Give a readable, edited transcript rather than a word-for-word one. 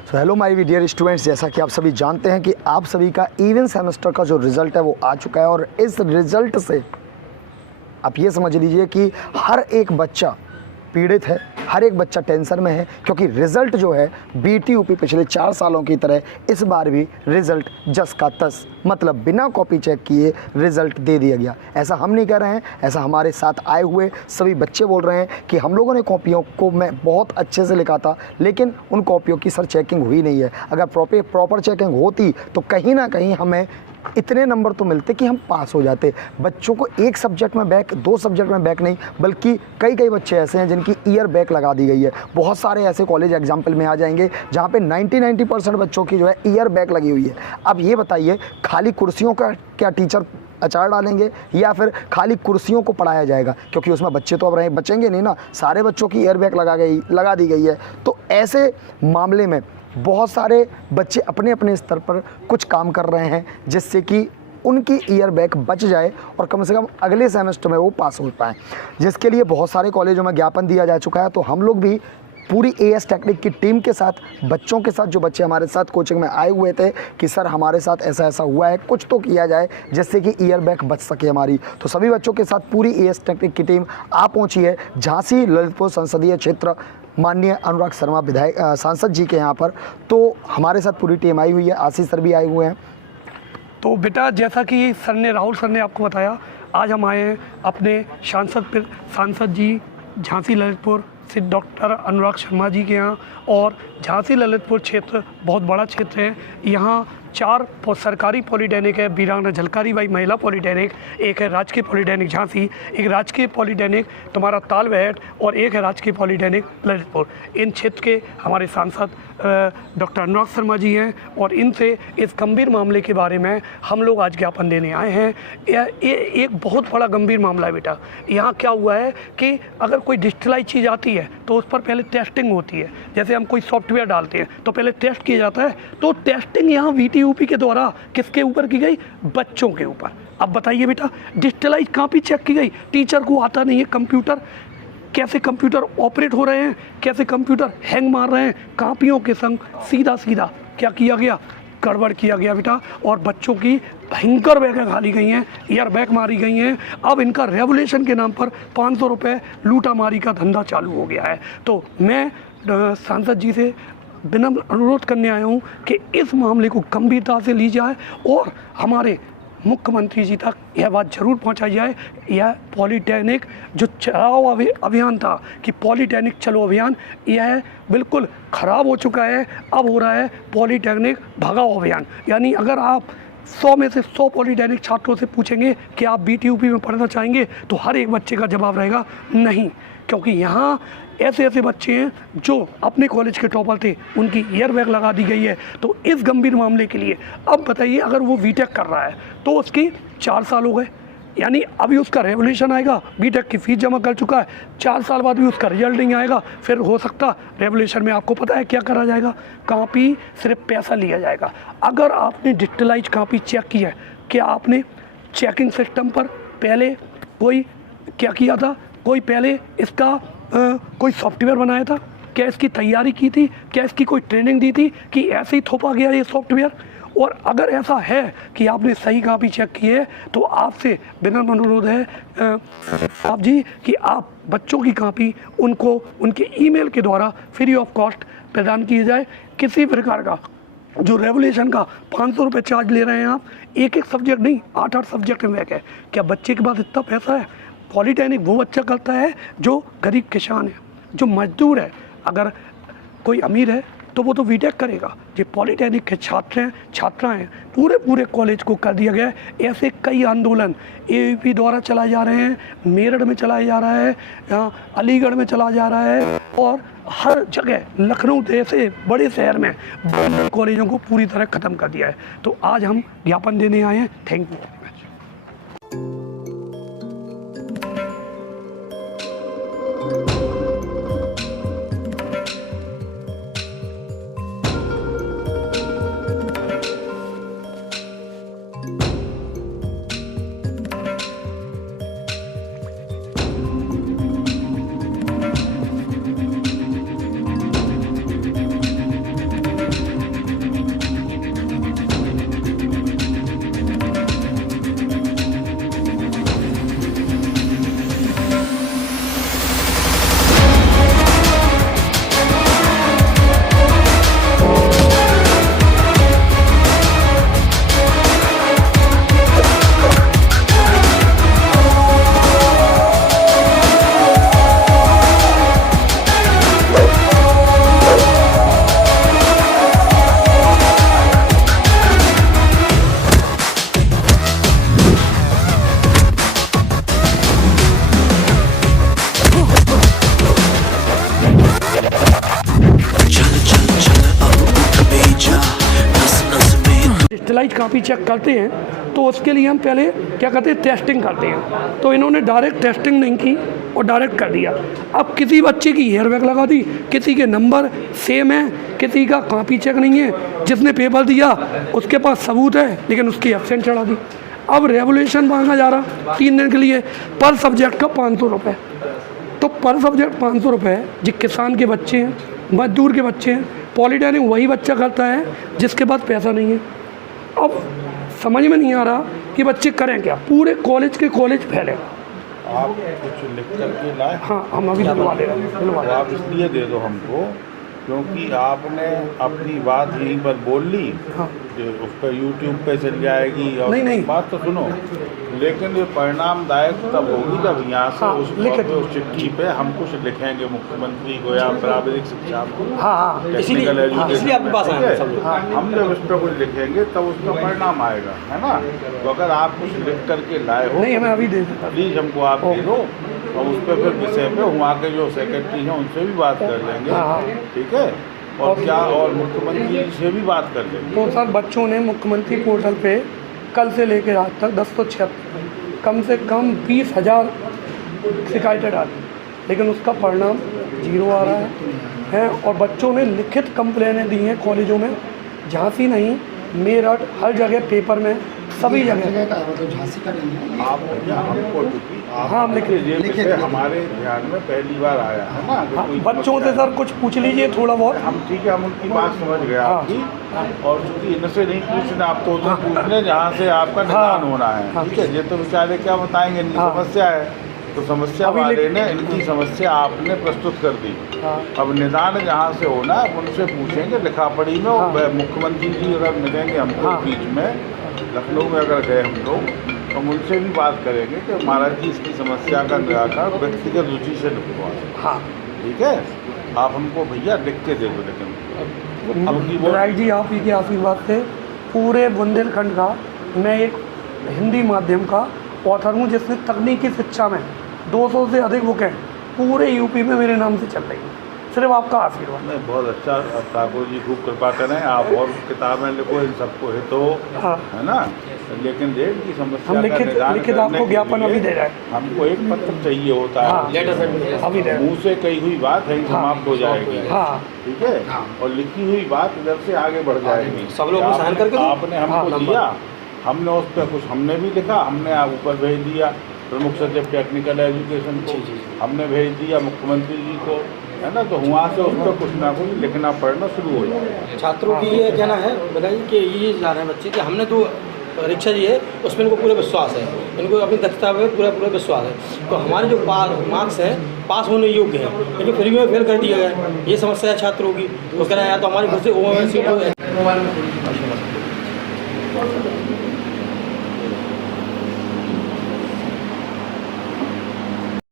So hello my dear students, जैसा कि आप सभी जानते हैं कि आप सभी का इवन सेमेस्टर का जो रिज़ल्ट है वो आ चुका है और इस रिज़ल्ट से आप ये समझ लीजिए कि हर एक बच्चा पीड़ित है, हर एक बच्चा टेंशन में है, क्योंकि रिज़ल्ट जो है BTUP पिछले 4 सालों की तरह इस बार भी रिज़ल्ट जस का तस, मतलब बिना कॉपी चेक किए रिज़ल्ट दे दिया गया। ऐसा हम नहीं कह रहे हैं, ऐसा हमारे साथ आए हुए सभी बच्चे बोल रहे हैं कि हम लोगों ने कॉपियों को मैं बहुत अच्छे से लिखा था, लेकिन उन कॉपियों की सर चेकिंग हुई नहीं है। अगर प्रॉपर चेकिंग होती तो कहीं ना कहीं हमें इतने नंबर तो मिलते कि हम पास हो जाते। बच्चों को एक सब्जेक्ट में बैक, 2 सब्जेक्ट में बैक नहीं, बल्कि कई बच्चे ऐसे हैं जिनकी ईयर बैक लगा दी गई है। बहुत सारे ऐसे कॉलेज एग्जाम्पल में आ जाएंगे जहाँ पे 90% बच्चों की जो है ईयर बैक लगी हुई है। अब ये बताइए, खाली कुर्सियों का क्या टीचर अचार डालेंगे या फिर खाली कुर्सियों को पढ़ाया जाएगा? क्योंकि उसमें बच्चे तो अब बचेंगे नहीं ना, सारे बच्चों की ईयर बैक लगा दी गई है। तो ऐसे मामले में बहुत सारे बच्चे अपने अपने स्तर पर कुछ काम कर रहे हैं जिससे कि उनकी ईयर बैक बच जाए और कम से कम अगले सेमेस्टर में वो पास हो पाएँ, जिसके लिए बहुत सारे कॉलेजों में ज्ञापन दिया जा चुका है। तो हम लोग भी पूरी AS टेक्निक की टीम के साथ, बच्चों के साथ, जो बच्चे हमारे साथ कोचिंग में आए हुए थे कि सर हमारे साथ ऐसा हुआ है, कुछ तो किया जाए जिससे कि ईयर बैक बच सके हमारी, तो सभी बच्चों के साथ पूरी AS टेक्निक की टीम आ पहुंची है झांसी ललितपुर संसदीय क्षेत्र माननीय अनुराग शर्मा विधायक सांसद जी के यहाँ पर। तो हमारे साथ पूरी टीम आई हुई है, आशीष सर भी आए हुए हैं। तो बेटा, जैसा कि राहुल सर ने आपको बताया, आज हम आए हैं अपने सांसद जी झांसी ललितपुर से डॉक्टर अनुराग शर्मा जी के यहाँ। और झांसी ललितपुर क्षेत्र बहुत बड़ा क्षेत्र है। यहाँ 4 सरकारी पॉलीटेक्निक है, वीरांगना झलकारी बाई महिला पॉलीटेक्निक, एक है राजकीय पॉलीटेक्निक झांसी, एक राजकीय पॉलीटेक्निक तुम्हारा तालबेहट और एक है राजकीय पॉलीटेक्निक ललितपुर। इन क्षेत्र के हमारे सांसद डॉक्टर अनुराग शर्मा जी हैं और इनसे इस गंभीर मामले के बारे में हम लोग आज ज्ञापन देने आए हैं। ये एक बहुत बड़ा गंभीर मामला है बेटा। यहाँ क्या हुआ है कि अगर कोई डिजिटलाइज चीज़ आती है तो उस पर पहले टेस्टिंग होती है। जैसे हम कोई सॉफ्टवेयर डालते हैं तो पहले टेस्ट किया जाता है। तो टेस्टिंग यहाँ BTUP के द्वारा किसके ऊपर की गई? बच्चों के ऊपर। अब बताइए बेटा, डिजिटलाइज कॉपी चेक की गई, टीचर को आता नहीं है कंप्यूटर, कैसे कंप्यूटर ऑपरेट हो रहे हैं, कैसे कंप्यूटर हैंग मार रहे हैं, कापियों के संग सीधा क्या किया गया? गड़बड़ किया गया बेटा। और बच्चों की भयंकर बैगें खाली गई हैं, ईयर बैग मारी गई हैं। अब इनका रेवोल्यूशन के नाम पर 500 रुपये लूटामारी का धंधा चालू हो गया है। तो मैं सांसद जी से विनम्र अनुरोध करने आया हूँ कि इस मामले को गंभीरता से ली जाए और हमारे मुख्यमंत्री जी तक यह बात जरूर पहुंचाई जाए। यह पॉलीटेक्निक जो चलाओ अभियान था कि पॉलीटेक्निक चलो अभियान, यह बिल्कुल ख़राब हो चुका है। अब हो रहा है पॉलीटेक्निक भगाओ अभियान। यानी अगर आप 100 में से 100 पॉलीटेक्निक छात्रों से पूछेंगे कि आप BTUP में पढ़ना चाहेंगे तो हर एक बच्चे का जवाब रहेगा नहीं, क्योंकि यहाँ ऐसे बच्चे हैं जो अपने कॉलेज के टॉपर थे, उनकी ईयर बैग लगा दी गई है। तो इस गंभीर मामले के लिए अब बताइए, अगर वो BTech कर रहा है तो उसकी 4 साल हो गए, यानी अभी उसका रेवोल्यूशन आएगा, BTech की फ़ीस जमा कर चुका है, 4 साल बाद भी उसका रिजल्ट नहीं आएगा। फिर हो सकता रेवोल्यूशन में आपको पता है क्या करा जाएगा? कॉपी सिर्फ पैसा लिया जाएगा। अगर आपने डिजिटलाइज कॉपी चेक की है, क्या आपने चेकिंग सिस्टम पर पहले कोई क्या किया था? कोई पहले इसका कोई सॉफ्टवेयर बनाया था? क्या इसकी तैयारी की थी? क्या इसकी कोई ट्रेनिंग दी थी कि ऐसे ही थोपा गया ये सॉफ्टवेयर? और अगर ऐसा है कि आपने सही कॉपी चेक की है तो आपसे विनम्र अनुरोध है आप जी कि आप बच्चों की कॉपी उनको उनके ईमेल के द्वारा फ्री ऑफ कॉस्ट प्रदान की जाए। किसी प्रकार का जो रेवोल्यूशन का 500 रुपये चार्ज ले रहे हैं आप, एक सब्जेक्ट नहीं, 8 सब्जेक्ट में बैक है। क्या बच्चे के पास इतना पैसा है? पॉलीटेक्निक वो बच्चा करता है जो गरीब किसान है, जो मजदूर है। अगर कोई अमीर है तो वो तो BTech करेगा। जो पॉलीटेक्निक के छात्र हैं, छात्रा हैं, पूरे कॉलेज को कर दिया गया है। ऐसे कई आंदोलन AVP द्वारा चलाए जा रहे हैं, मेरठ में चलाया जा रहा है, यहाँ अलीगढ़ में चला जा रहा है, और हर जगह लखनऊ जैसे बड़े शहर में कॉलेजों को पूरी तरह ख़त्म कर दिया है। तो आज हम ज्ञापन देने आए हैं। Thank you. Digitalise copy check करते हैं तो उसके लिए हम पहले क्या करते हैं, टेस्टिंग करते हैं। तो इन्होंने डायरेक्ट टेस्टिंग नहीं की और डायरेक्ट कर दिया। अब किसी बच्चे की हेयर बैग लगा दी, किसी के नंबर सेम है, किसी का कापी चेक नहीं है, जिसने पेपर दिया उसके पास सबूत है लेकिन उसकी एब्सेंट चढ़ा दी। अब रेवोल्यूशन मांगा जा रहा 3 दिन के लिए, पर सब्जेक्ट का 500 रुपये। तो पर सब्जेक्ट 500 रुपये जो किसान के बच्चे हैं, मजदूर के बच्चे हैं, पॉलिटेक्निक वही बच्चा करता है जिसके पास पैसा नहीं है। अब समझ में नहीं आ रहा कि बच्चे करें क्या, पूरे कॉलेज के कॉलेज फैले। आप कुछ लिख करके लाए? हाँ, हम अभी दिलवा दे रहे हैं, दिलवा तो आप इसलिए दे दो हमको क्योंकि आपने अपनी बात यहीं पर बोल ली, हाँ। जो उस पर यूट्यूब पे चल जाएगी और नहीं। बात तो सुनो, लेकिन ये परिणामदायक तब होगी जब यहाँ से हाँ, उस चिट्ठी पे हम कुछ लिखेंगे मुख्यमंत्री को या प्राविधिक शिक्षा को, हाँ, टेक्निकल एजुकेशन, आपके पास आए हैं सब लोग। हम जब इस पर कुछ लिखेंगे तब उसका परिणाम आएगा, है ना। तो अगर आप कुछ लिख करके लाए हो नहीं, हमें अभी दे देता। प्लीज़ हमको आप दे दो और उस पर फिर विषय पे वहाँ के जो सेक्रेटरी हैं उनसे भी बात कर लेंगे, हाँ। ठीक है, और क्या और मुख्यमंत्री जी से भी बात कर लेंगे। तो सर बच्चों ने मुख्यमंत्री पोर्टल पे कल से लेकर आज तक 1076 कम से कम 20,000 शिकायतें डाली, लेकिन उसका परिणाम 0 आ रहा है। और बच्चों ने लिखित कंप्लेनें दी हैं कॉलेजों में, झांसी नहीं, मेरठ, हर जगह पेपर में, सभी जगह। झांसी का नहीं है। आप भैया हमको चूँकि हाँ, हम लिखे ये विषय हमारे ध्यान में पहली बार आया है ना, कि हाँ, कोई बच्चों से सर कुछ पूछ लीजिए थोड़ा बहुत। हम ठीक है, हम उनकी बात समझ गए हाँ। आपकी, और चूँकि इनसे नहीं पूछना, आप तो उधर पूछने जहाँ से आपका निदान होना है, हाँ। ठीक है। ये तो बेचारे क्या बताएंगे, इनकी हाँ। समस्या है, तो समस्या अभी वाले ने इनकी समस्या आपने प्रस्तुत कर दी। हाँ। अब निदान जहाँ से होना है उनसे पूछेंगे लिखा पढ़ी में, और मुख्यमंत्री जी अगर मिलेंगे हमको हाँ। बीच में, लखनऊ में अगर गए हम लोग, तो उनसे भी बात करेंगे कि महाराज जी इसकी समस्या का निराकरण व्यक्तिगत रुचि से लिखवा, हाँ, ठीक है। आप हमको भैया लिख के दे दो, लेकिन अब राय जी आप ही के आशीर्वाद से पूरे बुंदेलखंड का मैं एक हिंदी माध्यम का ऑथर हूँ जिसने तकनीकी शिक्षा में 200 से अधिक बुकें पूरे यूपी में मेरे नाम से चल रही हैं, सिर्फ आपका आशीर्वाद। नहीं, बहुत अच्छा, अब ठाकुर जी खूब कृपा करें, आप और किताबें लिखो, इन सबको हित हो, हाँ। है ना। लेकिन रेल की समस्या हम का निदान लिखित करने आपको के ज्ञापन अभी लिए दे रहे हैं। हमको एक पत्र चाहिए होता हाँ, है, अभी दे रहे हैं। मुँह से कही हुई बात है समाप्त हो जाएगी, हाँ, ठीक है, और लिखी हुई बात इधर से आगे बढ़ जाएगी। सब लोग को साइन करके दो। आपने हमको दिया, हमने उस पर कुछ हमने भी लिखा, हमने ऊपर भेज दिया प्रमुख सचिव टेक्निकल एजुकेशन को, हमने भेज दिया मुख्यमंत्री जी को, है ना। तो वहाँ से उस पर कुछ ना कुछ लिखना पढ़ना शुरू हो जाएगा। छात्रों की ये कहना है बताइए कि ये जा रहे हैं बच्चे कि हमने तो परीक्षा दी है उसमें इनको पूरा विश्वास है, इनको अपनी दक्षता पे पूरा विश्वास है, तो हमारे जो मार्क्स हैं पास होने योग्य हैं, लेकिन फिर भी हमें फेल कर दिया गया। ये समस्या है छात्रों की। तो कह रहे हैं या तो हमारी घर से